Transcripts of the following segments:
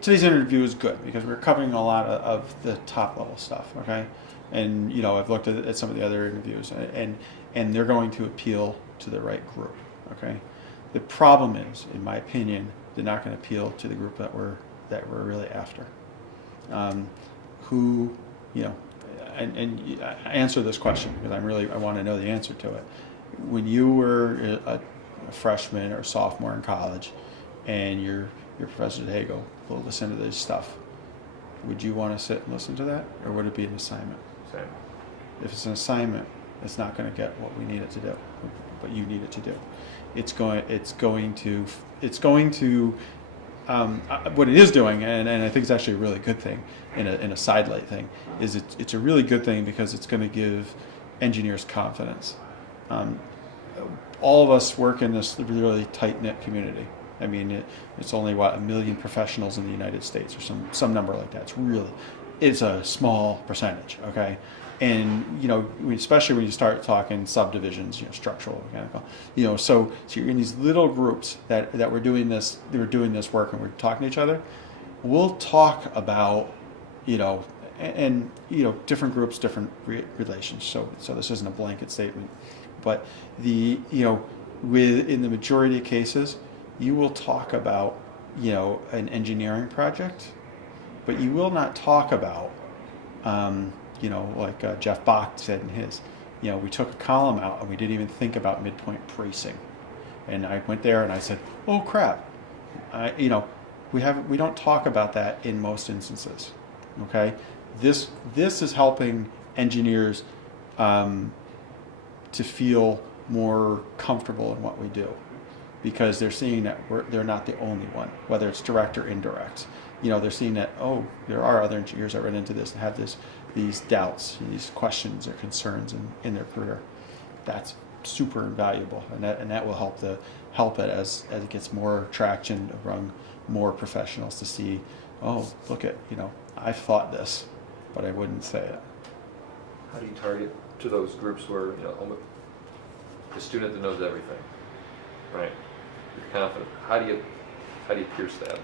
today's interview is good because we're covering a lot of the top level stuff, okay? And I've looked at some of the other interviews, and they're going to appeal to the right group, okay? The problem is, in my opinion, they're not going to appeal to the group that we're really after. Who, and I answer this question because I want to know the answer to it. When you were a freshman or sophomore in college, and your professor said, "Hey, go listen to this stuff," would you want to sit and listen to that, or would it be an assignment? Same. If it's an assignment, it's not going to get what we need it to do, what you need it to do. What it is doing, and I think it's actually a really good thing, in a sidelight thing, is it's a really good thing because it's going to give engineers confidence. All of us work in this really tight-knit community. I mean, it's only 1 million professionals in the United States, or some number like that. It's a small percentage, okay? And especially when you start talking subdivisions, structural, mechanical, so you're in these little groups that we're doing this work, and we're talking to each other. We'll talk about different groups, different relations. So this isn't a blanket statement, but in the majority of cases, you will talk about an engineering project, but you will not talk about like Jeff Bach said in his, we took a column out and we didn't even think about midpoint bracing. And I went there and I said, oh crap, we don't talk about that in most instances. Okay, this is helping engineers to feel more comfortable in what we do, because they're seeing that they're not the only one, whether it's direct or indirect. They're seeing that, oh, there are other engineers that run into this and have these doubts, these questions or concerns in their career. That's super invaluable, and that will help it as it gets more traction among more professionals to see, oh, look at, I've thought this, but I wouldn't say it. How do you target to those groups where, the student that knows everything, right? You're confident. How do you pierce that?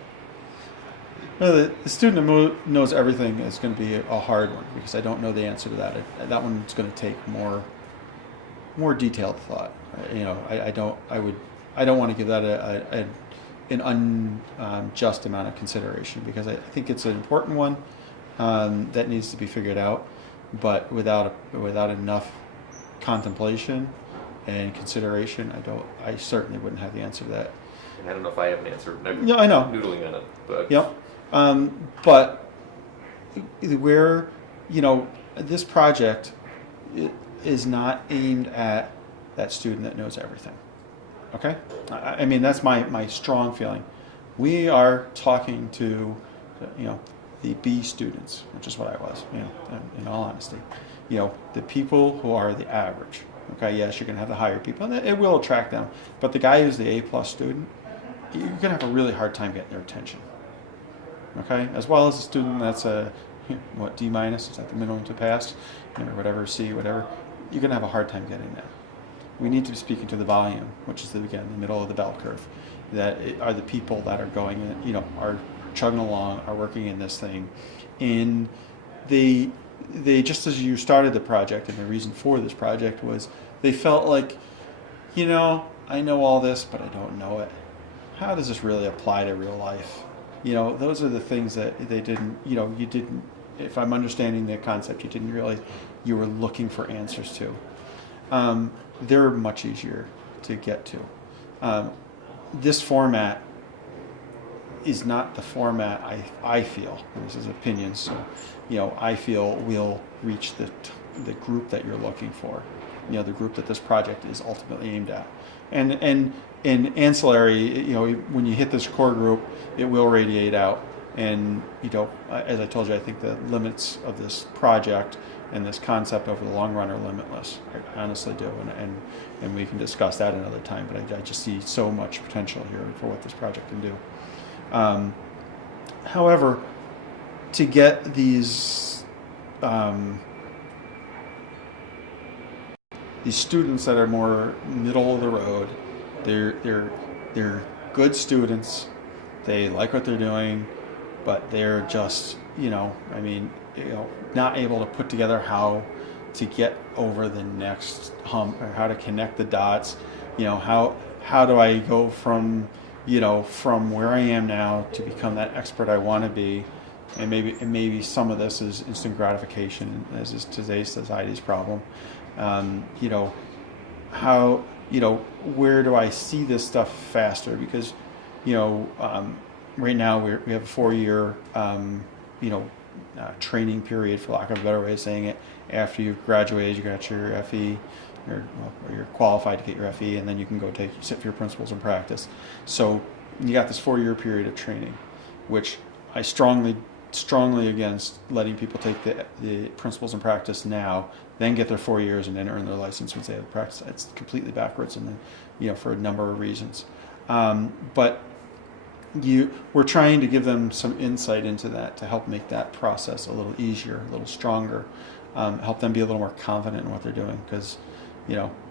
Well, the student that knows everything is going to be a hard one, because I don't know the answer to that. That one's going to take more detailed thought. I don't want to give that an unjust amount of consideration, because I think it's an important one that needs to be figured out, but without enough contemplation and consideration, I certainly wouldn't have the answer to that. And I don't know if I have an answer. Yeah, I know. Noodling on it, but yep. But where this project is not aimed at that student that knows everything. Okay, I mean, that's my strong feeling. We are talking to the B students, which is what I was, in all honesty. The people who are the average. Okay, yes, you're going to have the higher people, and it will attract them. But the guy who's the A+ student, you're going to have a really hard time getting their attention. Okay, as well as a student that's a D-, is that the minimum to pass, or whatever, C, whatever. You're going to have a hard time getting that. We need to be speaking to the volume, which is the middle of the bell curve. That are the people that are going in, are chugging along, are working in this thing, and they just as you started the project, and the reason for this project was they felt like, I know all this, but I don't know it. How does this really apply to real life? Those are the things that they didn't, you didn't, if I'm understanding the concept, you didn't realize you were looking for answers to. They're much easier to get to. This format is not the format I feel, and this is opinions, so, I feel will reach the group that you're looking for, the group that this project is ultimately aimed at. And ancillary, when you hit this core group, it will radiate out. And, as I told you, I think the limits of this project and this concept over the long run are limitless. I honestly do, and we can discuss that another time, but I just see so much potential here for what this project can do. However, to get these students that are more middle of the road, they're good students, they like what they're doing, but they're just, I mean, not able to put together how to get over the next hump, or how to connect the dots. How do I go from, from where I am now to become that expert I want to be? And maybe some of this is instant gratification, as is today's society's problem. How, where do I see this stuff faster? Because, right now we have a 4-year, training period, for lack of a better way of saying it. After you've graduated, you got your FE, or you're qualified to get your FE, and then you can go sit for your principles in practice. So you got this 4-year period of training, which I strongly against letting people take the principles in practice now, then get their 4 years, and then earn their license once they have the practice. It's completely backwards, and then, for a number of reasons. But we're trying to give them some insight into that to help make that process a little easier, a little stronger, help them be a little more confident in what they're doing. Because,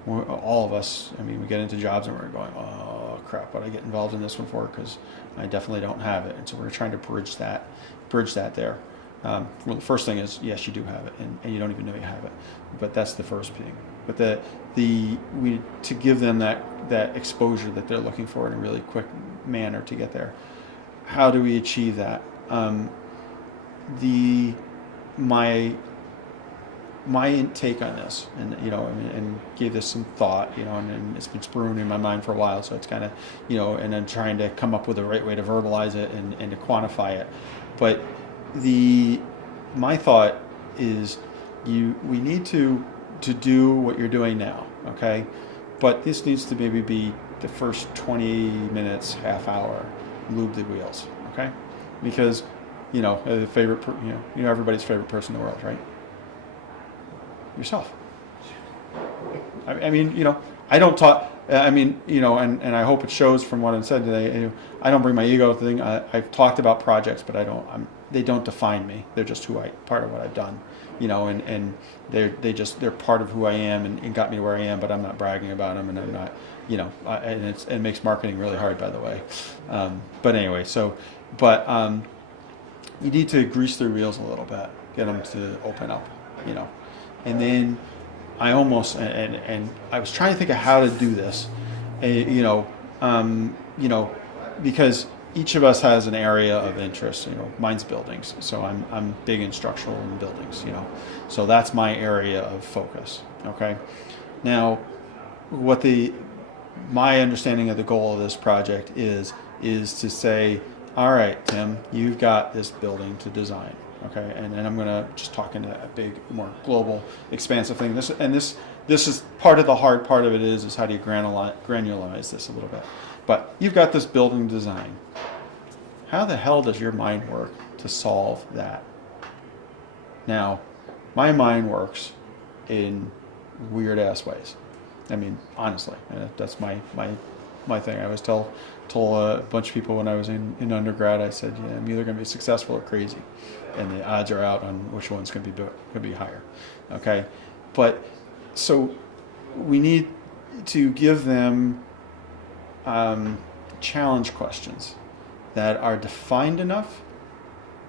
all of us, I mean, we get into jobs and we're going, oh crap, what do I get involved in this one for? Because I definitely don't have it. And so we're trying to bridge that there. Well, the first thing is, yes, you do have it, and you don't even know you have it. But that's the first thing. But to give them that exposure that they're looking for in a really quick manner to get there. How do we achieve that? My take on this, and gave this some thought, and it's been brewing in my mind for a while. So it's kind of, and then trying to come up with the right way to verbalize it and to quantify it. But my thought is, we need to do what you're doing now, okay? But this needs to maybe be the first 20 minutes, half hour, lube the wheels, okay? Because, everybody's favorite person in the world, right? Yourself. I mean, I don't talk. I mean, and I hope it shows from what I've said today. I don't bring my ego thing. I've talked about projects, but they don't define me. They're just part of what I've done, and they're part of who I am and got me where I am. But I'm not bragging about them, and I'm not, and it makes marketing really hard, by the way. But anyway, you need to grease their wheels a little bit, get them to open up, and then I almost, and I was trying to think of how to do this, because each of us has an area of interest. Mine's buildings, so I'm big in structural and buildings. So that's my area of focus. Okay, now my understanding of the goal of this project is to say, all right, Tim, you've got this building to design. Okay, and then I'm going to just talk into a big, more global, expansive thing. This is part of the hard part of it is how do you granularize this a little bit. But you've got this building design. How the hell does your mind work to solve that? Now, my mind works in weird ass ways. I mean, honestly, that's my thing. I always told a bunch of people when I was in undergrad, I said, I'm either going to be successful or crazy, and the odds are out on which one's going to be higher. Okay, but so we need to give them challenge questions that are defined enough,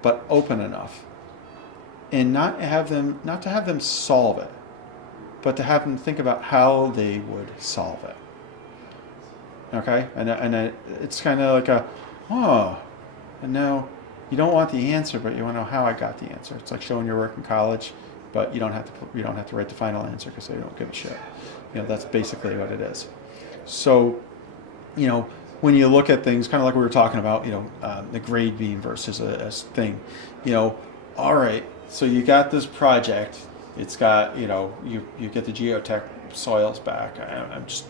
but open enough, and not to have them solve it, but to have them think about how they would solve it. Okay, and it's kind of like and now you don't want the answer, but you want to know how I got the answer. It's like showing your work in college, but you don't have to write the final answer because they don't give a shit. That's basically what it is. So, when you look at things, kind of like we were talking about, the grade beam versus a thing, all right, so you got this project. It's got, you get the geotech soils back.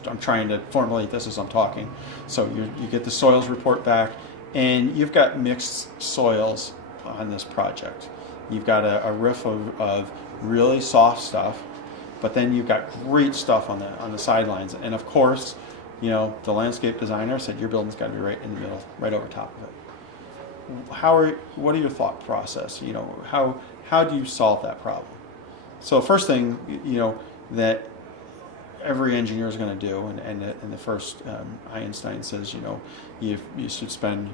I'm trying to formulate this as I'm talking. So you get the soils report back, and you've got mixed soils on this project. You've got a riff of really soft stuff, but then you've got great stuff on the sidelines. And of course, the landscape designer said your building's got to be right in the middle, right over top of it. What are your thought process? How do you solve that problem? So first thing, that every engineer is going to do, and the first Einstein says, you should spend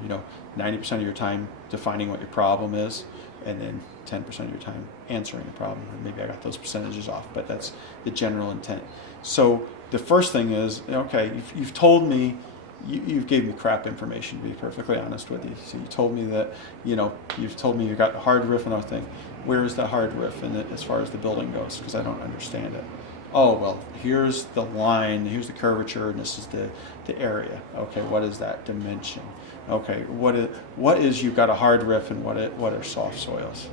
90% of your time defining what your problem is, and then 10% of your time answering the problem. And maybe I got those percentages off, but that's the general intent. So the first thing is, okay, you've told me, you've gave me crap information, to be perfectly honest with you. So you told me that, you've told me you got the hard roof and everything. Where is the hard roof as far as the building goes? Because I don't understand it. Oh, well, here's the line, here's the curvature, and this is the area. Okay, what is that dimension? Okay, what is you've got a hard roof, and what are soft soils?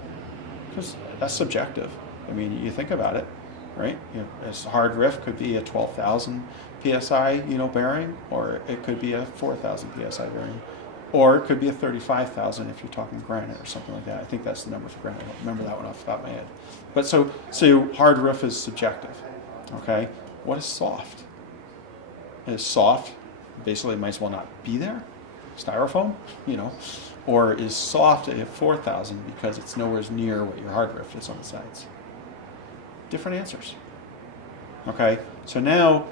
Because that's subjective. I mean, you think about it, right? A hard riff could be a 12,000 psi, bearing, or it could be a 4,000 psi bearing, or it could be a 35,000 if you're talking granite or something like that. I think that's the number for granite. I don't remember that one off the top of my head. But so hard riff is subjective. Okay, what is soft? Is soft basically might as well not be there? Styrofoam, or is soft at 4,000 because it's nowhere near what your hard riff is on the sides? Different answers. Okay, so now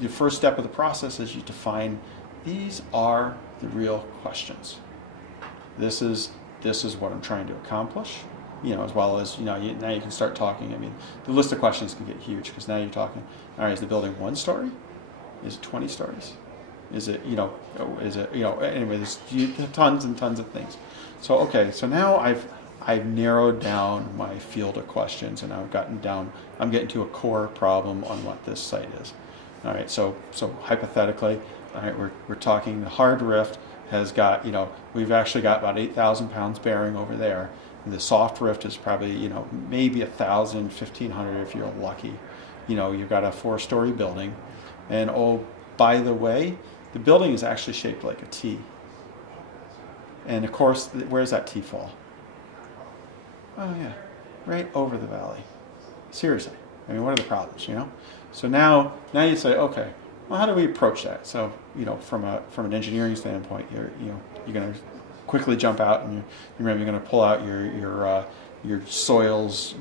the first step of the process is you define these are the real questions. This is what I'm trying to accomplish. As well as, now you can start talking. I mean, the list of questions can get huge because now you're talking, all right, is the building 1 story? Is it 20 stories? Is it, anyway, there's tons and tons of things. So, okay, so now I've narrowed down my field of questions, and I'm getting to a core problem on what this site is. All right, so hypothetically, all right, we're talking the hard rift has got, we've actually got about 8,000 pounds bearing over there. The soft rift is probably, maybe 1,000, 1,500 if you're lucky. You've got a 4-story building. And oh, by the way, the building is actually shaped like a T. And of course, where's that T fall? Oh yeah, right over the valley. Seriously. I mean, what are the problems, So now you say, okay, well, how do we approach that? So, from an engineering standpoint, you're going to quickly jump out, and you're going to pull out your soils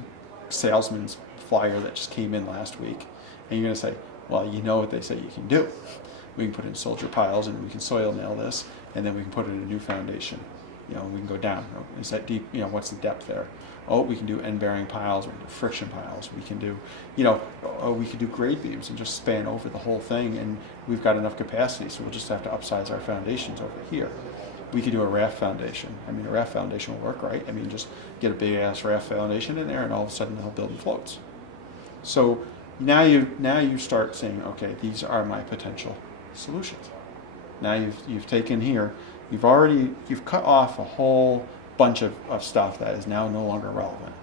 salesman's flyer that just came in last week, and you're going to say, well, you know what they say you can do. We can put in soldier piles, and we can soil nail this, and then we can put in a new foundation. We can go down. Is that deep? What's the depth there? Oh, we can do end-bearing piles. We can do friction piles. We can do, we could do grade beams and just span over the whole thing, and we've got enough capacity, so we'll just have to upsize our foundations over here. We could do a raft foundation. I mean, a raft foundation will work, right? I mean, just get a big-ass raft foundation in there, and all of a sudden, the whole building floats. So now you start saying, okay, these are my potential solutions. Now you've taken here, you've cut off a whole bunch of stuff that is now no longer relevant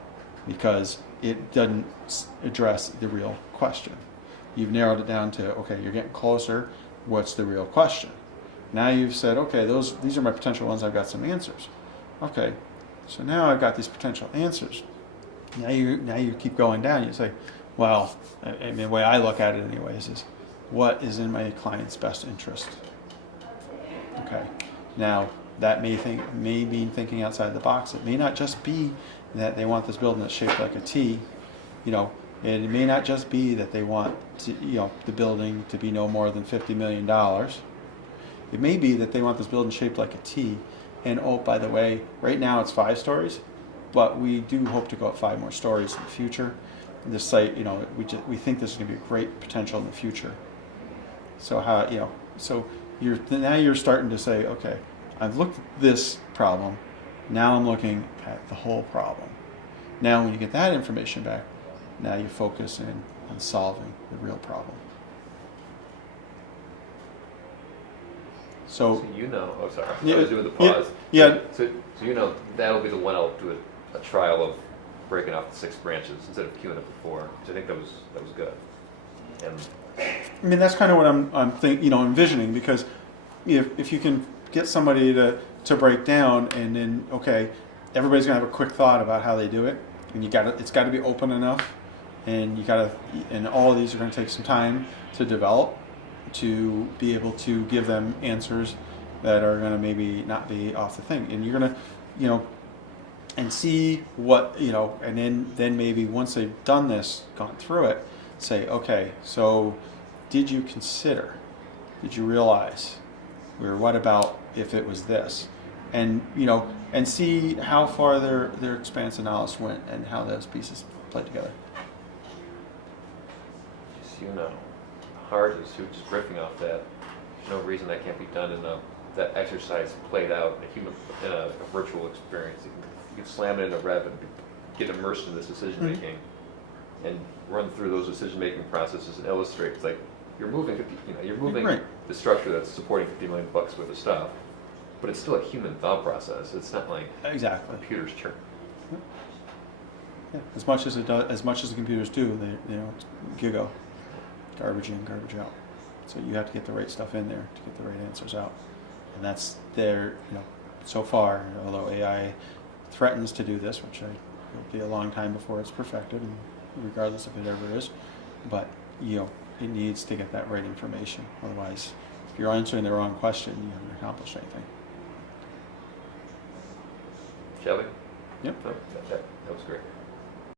because it doesn't address the real question. You've narrowed it down to, okay, you're getting closer. What's the real question? Now you've said, okay, these are my potential ones. I've got some answers. Okay, so now I've got these potential answers. Now you keep going down. You say, well, I mean, the way I look at it anyways is, what is in my client's best interest? Okay, now that may mean thinking outside the box. It may not just be that they want this building that's shaped like a T. It may not just be that they want the building to be no more than $50 million. It may be that they want this building shaped like a T. And oh, by the way, right now it's 5 stories, but we do hope to go up 5 more stories in the future. This site, we think this is going to be a great potential in the future. So now you're starting to say, okay, I've looked at this problem. Now I'm looking at the whole problem. Now when you get that information back, now you focus in on solving the real problem. So oh sorry, yeah, I was doing the pause. Yeah. So that'll be the one I'll do a trial of breaking off the 6 branches instead of queuing up the 4, which I think that was good. And I mean, that's kind of what I'm envisioning, because if you can get somebody to break down, and then, okay, everybody's gonna have a quick thought about how they do it, and it's got to be open enough, and and all of these are going to take some time to develop to be able to give them answers that are going to maybe not be off the thing, and you're going to and see what and then maybe once they've done this, gone through it, say, okay, so did you consider? Did you realize? Or what about if it was this? And and see how far their expansive knowledge went and how those pieces played together. Just, hard is just riffing off that. There's no reason that can't be done in that exercise played out in a virtual experience. You can slam it in a rev and get immersed in this decision making, and run through those decision making processes and illustrate. It's like you're moving, you're moving Right. the structure that's supporting $50 million worth of stuff, but it's still a human thought process. It's not like Exactly. computers churn. Yeah. As much as the computers do, it's GIGO, garbage in, garbage out. So you have to get the right stuff in there to get the right answers out, and that's there. So far, although AI threatens to do this, which it'll be a long time before it's perfected, and regardless if it ever is, but it needs to get that right information. Otherwise, if you're answering the wrong question, you haven't accomplished anything. Shall we? Yep. No, that was